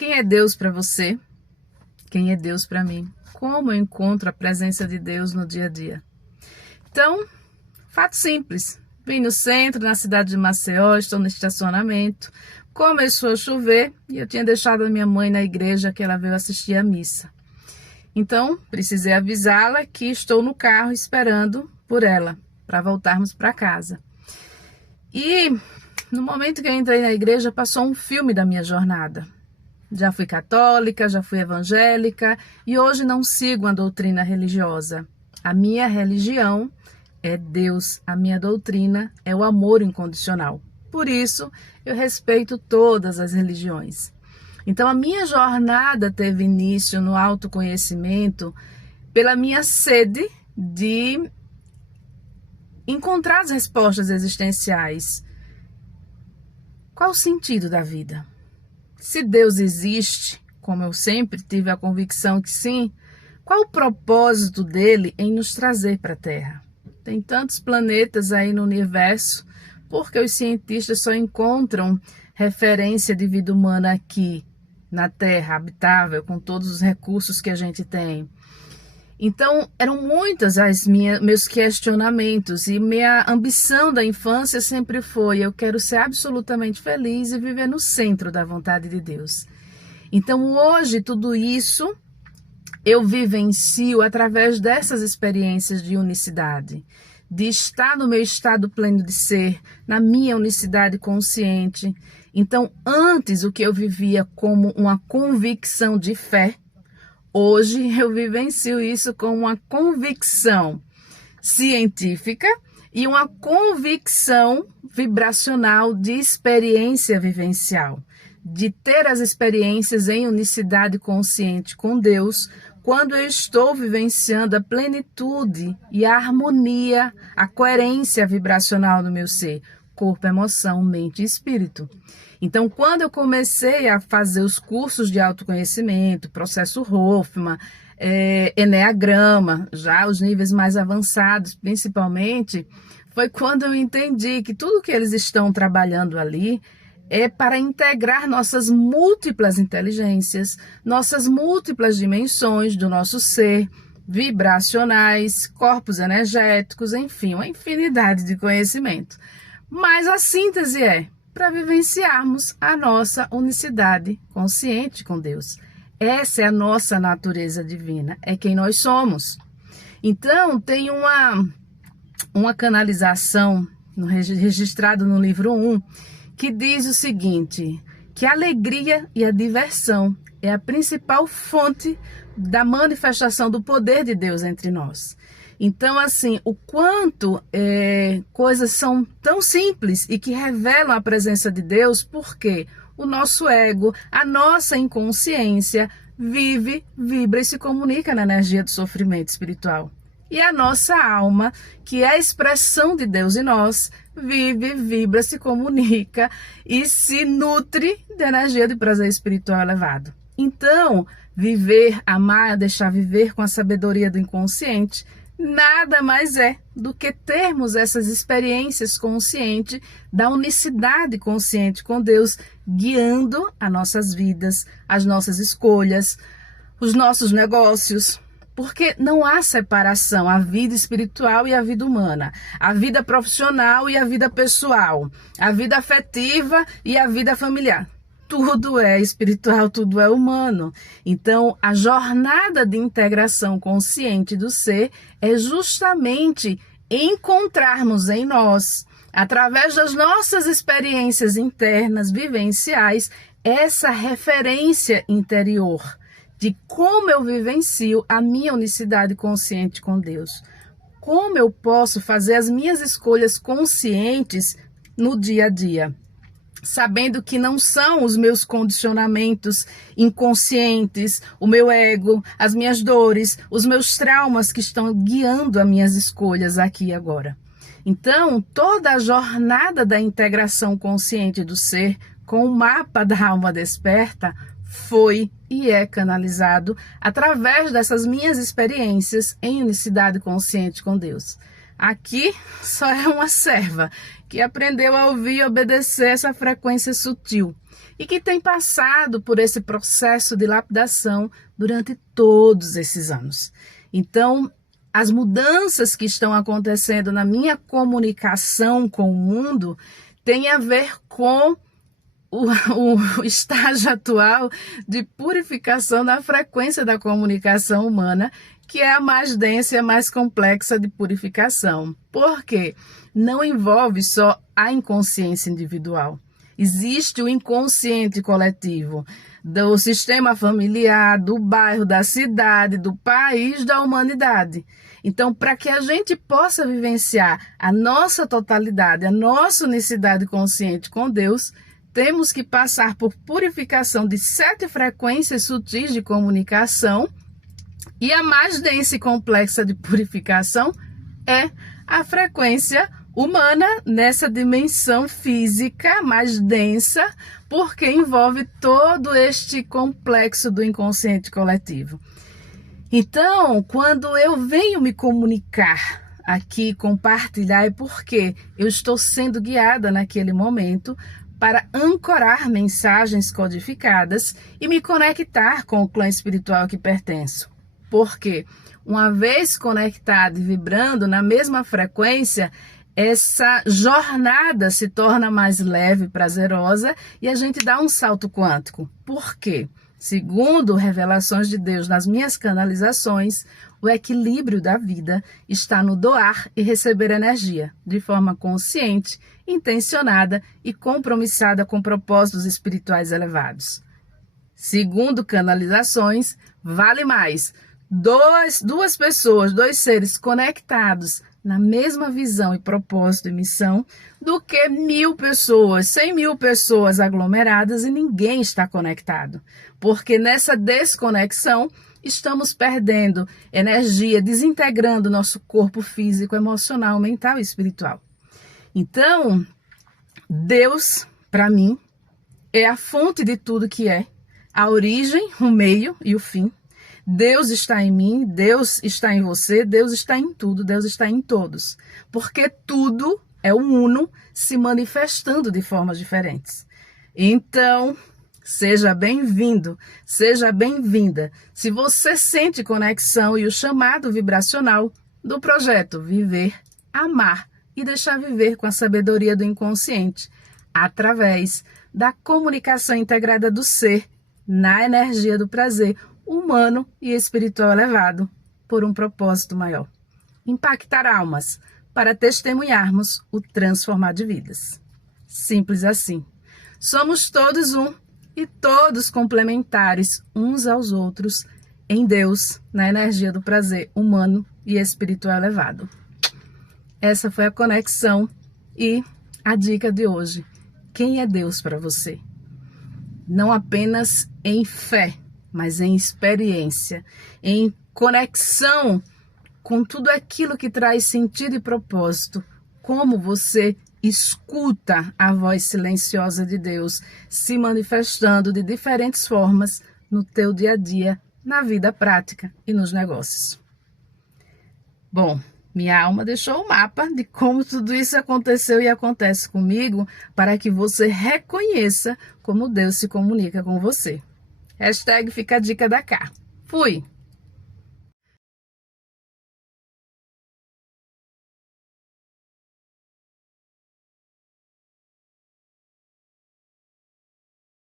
Quem é Deus para você? Quem é Deus para mim? Como eu encontro a presença de Deus no dia a dia? Então, fato simples. Vim no centro, na cidade de Maceió, estou no estacionamento. Começou a chover e eu tinha deixado a minha mãe na igreja que ela veio assistir a missa. Então, precisei avisá-la que estou no carro esperando por ela, para voltarmos para casa. E no momento que eu entrei na igreja, passou um filme da minha jornada. Já fui católica, já fui evangélica e hoje não sigo uma doutrina religiosa. A minha religião é Deus, a minha doutrina é o amor incondicional. Por isso, eu respeito todas as religiões. Então, a minha jornada teve início no autoconhecimento pela minha sede de encontrar as respostas existenciais. Qual o sentido da vida? Se Deus existe, como eu sempre tive a convicção que sim, qual o propósito dele em nos trazer para a Terra? Tem tantos planetas aí no universo, porque os cientistas só encontram referência de vida humana aqui na Terra habitável, com todos os recursos que a gente tem. Então, eram muitas meus questionamentos e minha ambição da infância sempre foi: eu quero ser absolutamente feliz e viver no centro da vontade de Deus. Então, hoje, tudo isso eu vivencio através dessas experiências de unicidade, de estar no meu estado pleno de ser, na minha unicidade consciente. Então, antes o que eu vivia como uma convicção de fé, hoje eu vivencio isso com uma convicção científica e uma convicção vibracional de experiência vivencial, de ter as experiências em unicidade consciente com Deus, quando eu estou vivenciando a plenitude e a harmonia, a coerência vibracional do meu ser, corpo, emoção, mente e espírito. Então, quando eu comecei a fazer os cursos de autoconhecimento, processo Hoffman, Eneagrama, já os níveis mais avançados, principalmente, foi quando eu entendi que tudo que eles estão trabalhando ali é para integrar nossas múltiplas inteligências, nossas múltiplas dimensões do nosso ser, vibracionais, corpos energéticos, enfim, uma infinidade de conhecimento. Mas a síntese é para vivenciarmos a nossa unicidade consciente com Deus. Essa é a nossa natureza divina, é quem nós somos. Então, tem uma canalização registrada no livro 1, que diz o seguinte, que a alegria e a diversão é a principal fonte da manifestação do poder de Deus entre nós. Então, assim, o quanto coisas são tão simples e que revelam a presença de Deus, porque o nosso ego, a nossa inconsciência, vive, vibra e se comunica na energia do sofrimento espiritual. E a nossa alma, que é a expressão de Deus em nós, vive, vibra, se comunica e se nutre da energia de prazer espiritual elevado. Então, viver, amar, deixar viver com a sabedoria do inconsciente, nada mais é do que termos essas experiências conscientes da unicidade consciente com Deus, guiando as nossas vidas, as nossas escolhas, os nossos negócios. Porque não há separação, a vida espiritual e a vida humana, a vida profissional e a vida pessoal, a vida afetiva e a vida familiar. Tudo é espiritual, tudo é humano. Então, a jornada de integração consciente do ser é justamente encontrarmos em nós, através das nossas experiências internas, vivenciais, essa referência interior de como eu vivencio a minha unicidade consciente com Deus. Como eu posso fazer as minhas escolhas conscientes no dia a dia, sabendo que não são os meus condicionamentos inconscientes, o meu ego, as minhas dores, os meus traumas que estão guiando as minhas escolhas aqui e agora. Então, toda a jornada da integração consciente do ser com o mapa da alma desperta foi e é canalizado através dessas minhas experiências em unicidade consciente com Deus. Aqui só é uma serva que aprendeu a ouvir e obedecer essa frequência sutil e que tem passado por esse processo de lapidação durante todos esses anos. Então, as mudanças que estão acontecendo na minha comunicação com o mundo têm a ver com o estágio atual de purificação da frequência da comunicação humana, que é a mais densa e a mais complexa de purificação. Por quê? Não envolve só a inconsciência individual. Existe o inconsciente coletivo do sistema familiar, do bairro, da cidade, do país, da humanidade. Então, para que a gente possa vivenciar a nossa totalidade, a nossa unicidade consciente com Deus, temos que passar por purificação de 7 frequências sutis de comunicação, e a mais densa e complexa de purificação é a frequência humana nessa dimensão física mais densa, porque envolve todo este complexo do inconsciente coletivo. Então, quando eu venho me comunicar aqui, compartilhar, é porque eu estou sendo guiada naquele momento para ancorar mensagens codificadas e me conectar com o clã espiritual que pertenço. Porque, uma vez conectado e vibrando na mesma frequência, essa jornada se torna mais leve e prazerosa e a gente dá um salto quântico. Por quê? Segundo revelações de Deus nas minhas canalizações, o equilíbrio da vida está no doar e receber energia, de forma consciente, intencionada e compromissada com propósitos espirituais elevados. Segundo canalizações, vale mais duas pessoas, 2 seres conectados na mesma visão e propósito e missão do que 1.000 pessoas, 100.000 pessoas aglomeradas e ninguém está conectado. Porque nessa desconexão estamos perdendo energia, desintegrando nosso corpo físico, emocional, mental e espiritual. Então, Deus, para mim, é a fonte de tudo que é, a origem, o meio e o fim. Deus está em mim, Deus está em você, Deus está em tudo, Deus está em todos. Porque tudo é o uno se manifestando de formas diferentes. Então, seja bem-vindo, seja bem-vinda. Se você sente conexão e o chamado vibracional do projeto Viver, Amar e Deixar Viver com a sabedoria do inconsciente, através da comunicação integrada do ser na energia do prazer, humano e espiritual elevado, por um propósito maior. Impactar almas, para testemunharmos o transformar de vidas. Simples assim. Somos todos um e todos complementares uns aos outros em Deus, na energia do prazer humano e espiritual elevado. Essa foi a conexão e a dica de hoje. Quem é Deus para você? Não apenas em fé, mas em experiência, em conexão com tudo aquilo que traz sentido e propósito, como você escuta a voz silenciosa de Deus se manifestando de diferentes formas no teu dia a dia, na vida prática e nos negócios. Bom, minha alma deixou o mapa de como tudo isso aconteceu e acontece comigo para que você reconheça como Deus se comunica com você. Hashtag fica a dica da Cá. Fui!